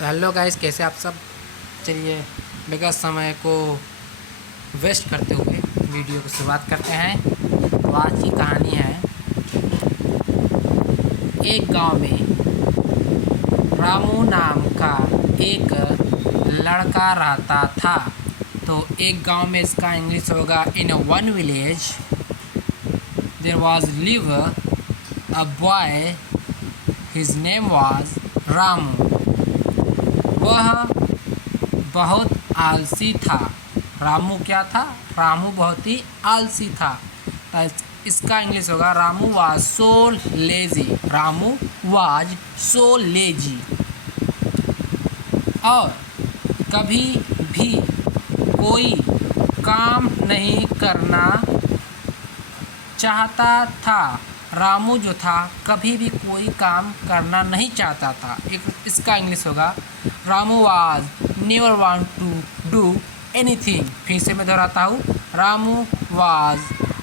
तो hello guys, कैसे आप सब। चलिए बेकार समय को वेस्ट करते हुए वीडियो की शुरुआत करते हैं। तो आज की कहानी है, एक गांव में रामू नाम का एक लड़का रहता था। तो एक गांव में इसका इंग्लिश होगा, in one village there was live a boy, his name was Ramu. वह बहुत आलसी था। रामू क्या था? रामू बहुत ही आलसी था। इसका इंग्लिश होगा, Ramu was so lazy. Ramu was so lazy. और कभी भी कोई काम नहीं करना चाहता था। रामू जो था कभी भी कोई काम करना नहीं चाहता था। इसका इंग्लिश होगा, Ramu was never want to do anything. फिर से मैं दोहराता हूँ, Ramu was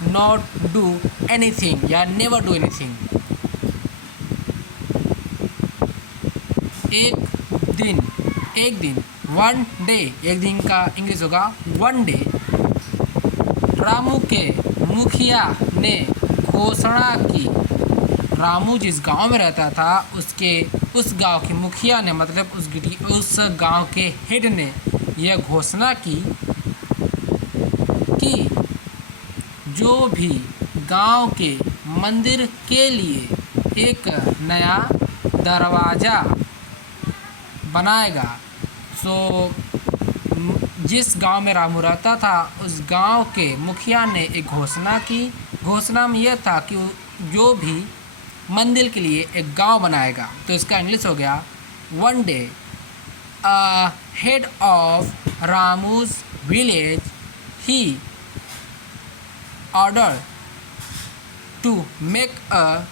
not do anything या नेवर डू एनीथिंग। एक दिन वन डे, एक दिन का इंग्लिश होगा वन डे, रामू के मुखिया ने घोषणा की। रामू जिस गांव में रहता था उस गांव के मुखिया ने, मतलब उस गांव के हेड ने यह घोषणा की कि जो भी गांव के मंदिर के लिए एक नया दरवाज़ा बनाएगा, सो जिस गांव में रामू रहता था उस गांव के मुखिया ने एक घोषणा की। घोषणा में यह था कि जो भी मंदिर के लिए एक गांव बनाएगा। तो इसका इंग्लिश हो गया, one day head of Ramu's village he order to make a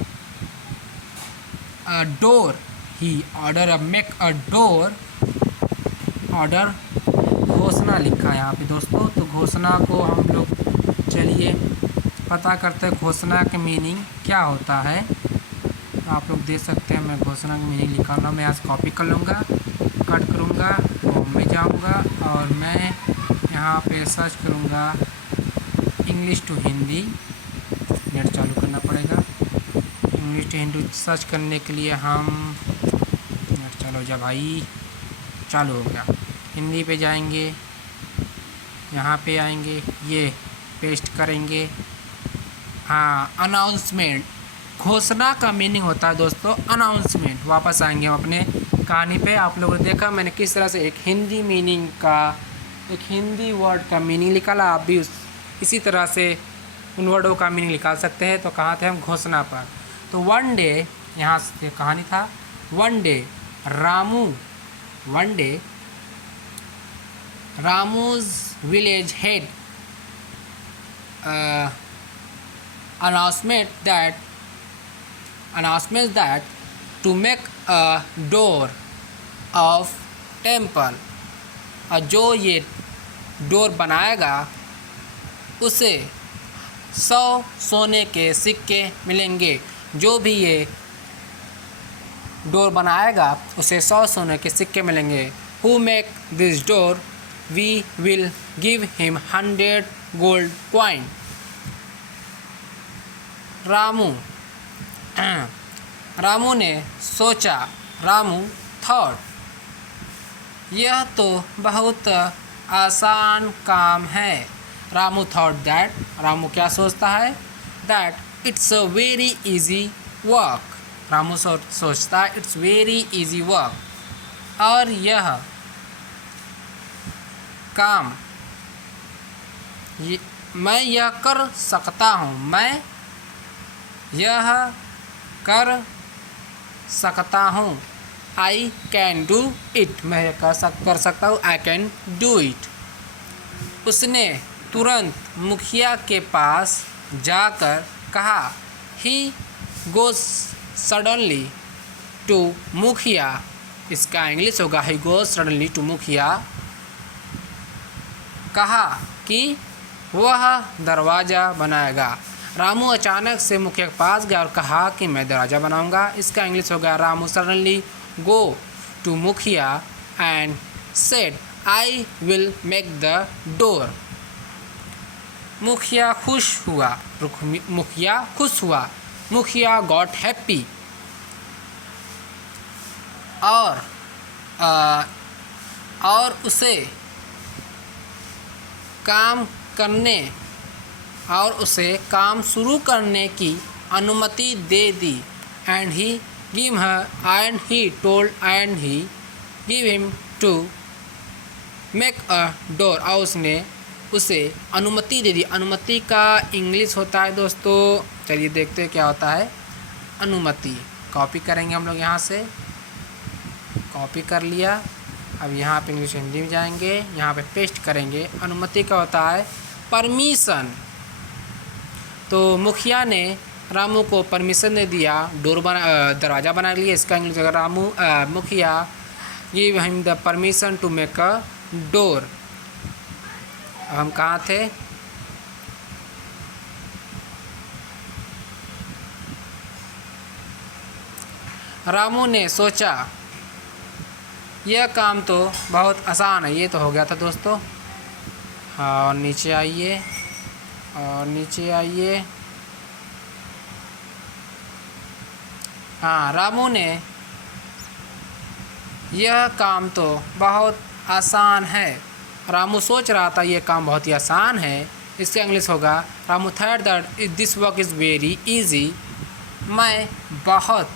door. He order make a door. Order घोषणा लिखा है यहाँ पे दोस्तों। तो घोषणा को हम लोग चलिए पता करते हैं, घोषणा के मीनिंग क्या होता है। आप लोग देख सकते हैं, मैं घोषणा का मीनिंग लिखा हूँ। मैं आज कॉपी कर लूँगा, कट करूँगा, होम में जाऊँगा और मैं यहाँ पे सर्च करूँगा इंग्लिश टू हिंदी। नेट चालू करना पड़ेगा। इंग्लिश टू हिंदी सर्च करने के लिए हम नेट चालू हो जा भाई, चालू हो गया। हिंदी पे जाएंगे, यहाँ पे आएंगे, ये पेस्ट करेंगे। हाँ, अनाउंसमेंट। घोषणा का मीनिंग होता है दोस्तों अनाउंसमेंट। वापस आएंगे हम अपने कहानी पे। आप लोगों ने देखा मैंने किस तरह से एक हिंदी मीनिंग का, एक हिंदी वर्ड का मीनिंग निकाला। आप भी इसी तरह से उन वर्डों का मीनिंग निकाल सकते हैं। तो कहाँ थे हम? घोषणा पर। तो वन डे, यहाँ से कहानी था, one day Ramu's village head announcement that to make a door of temple, और जो ये डोर बनाएगा उसे 100 सोने के सिक्के मिलेंगे। जो भी ये डोर बनाएगा उसे 100 सोने के सिक्के मिलेंगे। Who make this door, we will give him 100 gold coin। Ramu ने सोचा, रामू थॉट, यह तो बहुत आसान काम है। रामू थॉट दैट, रामू क्या सोचता है? That it's a very easy work. Ramu सोचता है इट्स वेरी इजी वर्क। और यह काम मैं यह कर सकता हूँ। मैं यह कर सकता हूँ। I can do it. मैं यह कर सकता हूँ। I can do it. उसने तुरंत मुखिया के पास जाकर कहा। ही गोज सडनली टू मुखिया। इसका इंग्लिश होगा, ही गोज सडनली टू मुखिया। कहा कि वह दरवाज़ा बनाएगा। रामू अचानक से मुखिया के पास गया और कहा कि मैं दरवाज़ा बनाऊंगा। इसका इंग्लिश हो गया, रामू सडनली गो टू मुखिया and said, I will make the door. मुखिया खुश हुआ, मुखिया खुश हुआ, मुखिया got happy. और उसे काम शुरू करने की अनुमति दे दी. And he gave her and he told and he gave him to make a door. और उसने उसे अनुमति दे दी. अनुमति का इंग्लिश होता है दोस्तों, चलिए देखते हैं क्या होता है अनुमति. कॉपी करेंगे हम लोग, यहाँ से कॉपी कर लिया. अब यहाँ पे इंग्लिश हिंदी में जाएंगे, यहाँ पे पेस्ट करेंगे. अनुमति का होता है परमिशन. तो मुखिया ने रामू को परमिशन दे दिया दरवाज़ा बना लिया. इसका इंग्लिश अगर मुखिया give him the permission to make a door. अब हम कहाँ थे? रामू ने सोचा यह काम तो बहुत आसान है. ये तो हो गया था दोस्तों. हाँ, और नीचे आइए, और नीचे आइए. हाँ, रामू ने यह काम तो बहुत आसान है. रामू सोच रहा था यह काम बहुत ही आसान है. इसका इंग्लिश होगा Ramu thought that this work is very easy. मैं बहुत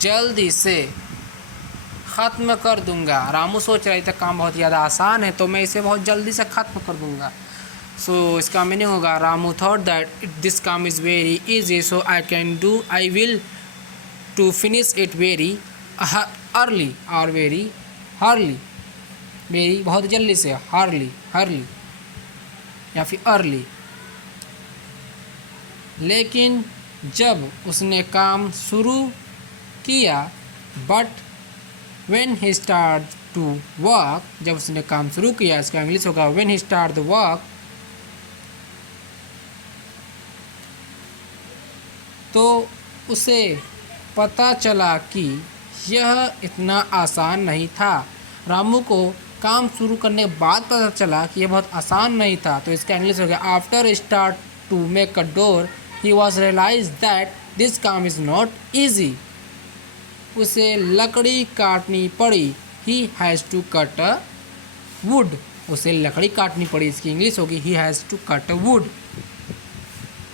जल्दी से ख़त्म कर दूंगा. रामू सोच रहा था काम बहुत ज़्यादा आसान है तो मैं इसे बहुत जल्दी से ख़त्म कर दूंगा. सो इसका मीनिंग होगा रामू थॉट दैट दिस काम is very easy so I will to finish it very early और वेरी हर्ली. वेरी बहुत जल्दी से, हर्ली या फिर अर्ली. लेकिन जब उसने काम शुरू किया, but when he start to work, जब उसने काम शुरू किया, इसका इंग्लिश होगा when he start the work, तो उसे पता चला कि यह इतना आसान नहीं था. रामू को काम शुरू करने के बाद पता चला कि यह बहुत आसान नहीं था. तो इसका इंग्लिश हो गया after start to make a door he was realize that this काम इज़ नॉट ईजी. उसे लकड़ी काटनी पड़ी. He has to cut a wood. उसे लकड़ी काटनी पड़ी. इसकी इंग्लिश होगी he has to cut a wood.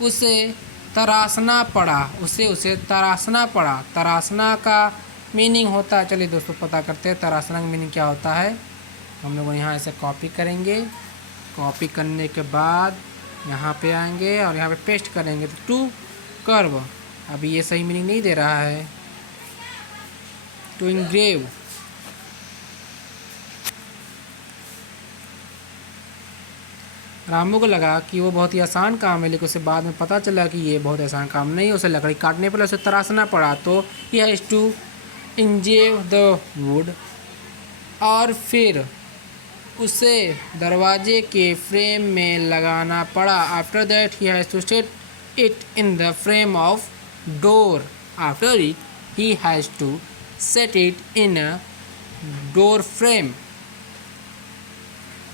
उसे तराशना पड़ा. उसे तराशना पड़ा. तराशना का मीनिंग होता है, चलिए दोस्तों पता करते हैं तराशना का मीनिंग क्या होता है. हम लोग यहाँ ऐसे कॉपी करेंगे. कॉपी करने के बाद यहाँ पे आएंगे और यहाँ पे पेस्ट करेंगे. तो टू कर्व, अभी ये सही मीनिंग नहीं दे रहा है. टू इंग्रेव, रामू को लगा कि वो बहुत ही आसान काम है, लेकिन उसे बाद में पता चला कि ये बहुत आसान काम नहीं है. उसे लकड़ी काटने पर उसे तराशना पड़ा. तो ही हैज़ टू इंजेव द वुड. और फिर उसे दरवाजे के फ्रेम में लगाना पड़ा. After that he has to set it in the frame of door. After it he has to set it in a door frame.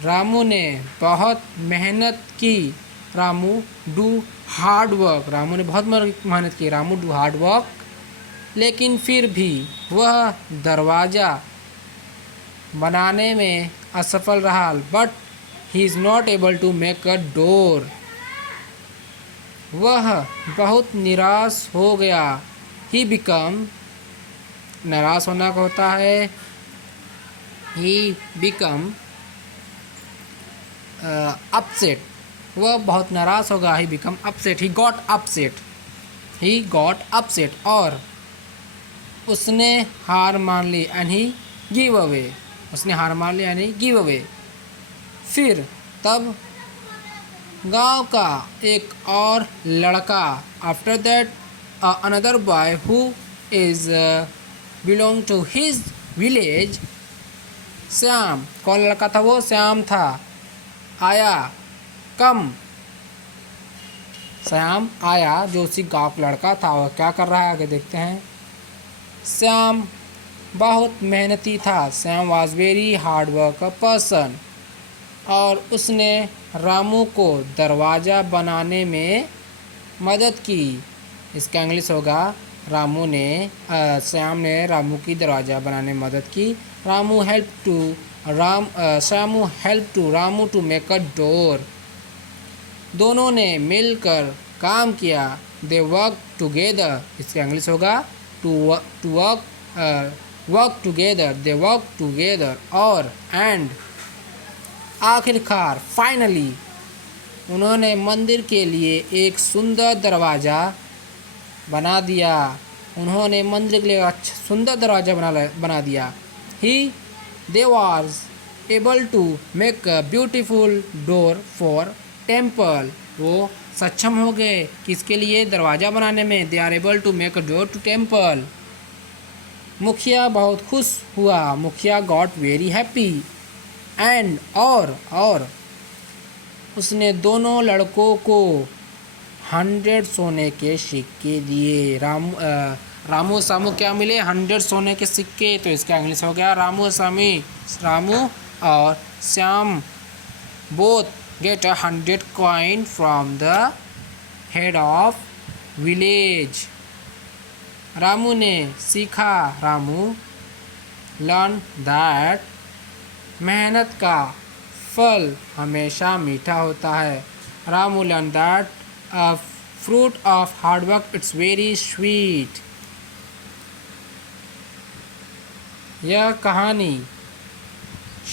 Ramu ने बहुत मेहनत की. Ramu do hard work. Ramu ने बहुत मेहनत की. Ramu do hard work. लेकिन फिर भी वह दरवाज़ा बनाने में असफल रहा. But he is not able to make a door. वह बहुत निराश हो गया. ही बिकम, निराश होना का होता है ही बिकम अपसेट. वह बहुत नाराज़ होगा. He become upset. He got upset. He got upset. और उसने हार मान ली. And he give away. उसने हार मान ली एंड ही गिव अवे. फिर तब गांव का एक और लड़का. After that another boy who is belong to his village. Shyam. कौन लड़का था वो? श्याम था. आया. कम. श्याम आया जो उसी गाँव का लड़का था. वह क्या कर रहा है आगे देखते हैं. श्याम बहुत मेहनती था। Sam was very hard work person. और उसने रामू को दरवाज़ा बनाने में मदद की। इसका इंग्लिश होगा श्याम ने रामू की दरवाज़ा बनाने में मदद की। Shyamu help to Ramu to make a door. दोनों ने मिलकर काम किया। They work together. इसका इंग्लिश होगा work together. They work together. और एंड आखिरकार फाइनली उन्होंने मंदिर के लिए एक सुंदर दरवाज़ा बना दिया। उन्होंने मंदिर के लिए अच्छा सुंदर दरवाज़ा बना दिया। They was able to make a beautiful door for temple. वो सक्षम हो गए किसके लिए? दरवाज़ा बनाने में। They are able to make a door to temple. मुखिया बहुत खुश हुआ। मुखिया गॉट वेरी हैप्पी। एंड और उसने दोनों लड़कों को 100 सोने के सिक्के दिए। रामू सामू क्या मिले? 100 सोने के सिक्के। तो इसका इंग्लिश हो गया रामू और Shyam both get 100 coin from the head of village। Ramu ने सीखा। रामू learn that मेहनत का फल हमेशा मीठा होता है। Ramu learn that a fruit of hard work it's very sweet। यह कहानी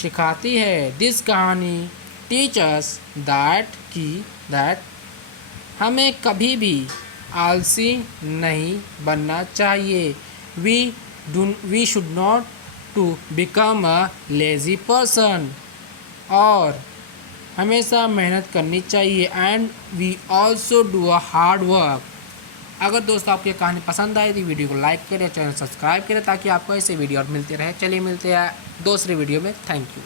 सिखाती है। दिस कहानी टीचर्स दैट हमें कभी भी आलसी नहीं बनना चाहिए। We should not to become a lazy person. और हमेशा मेहनत करनी चाहिए। And we also do a hard work. अगर दोस्तों आपको ये कहानी पसंद आई तो वीडियो को लाइक करें, चैनल सब्सक्राइब करें ताकि आपको ऐसे वीडियो और मिलते रहे। चलिए मिलते हैं दूसरे वीडियो में। Thank you.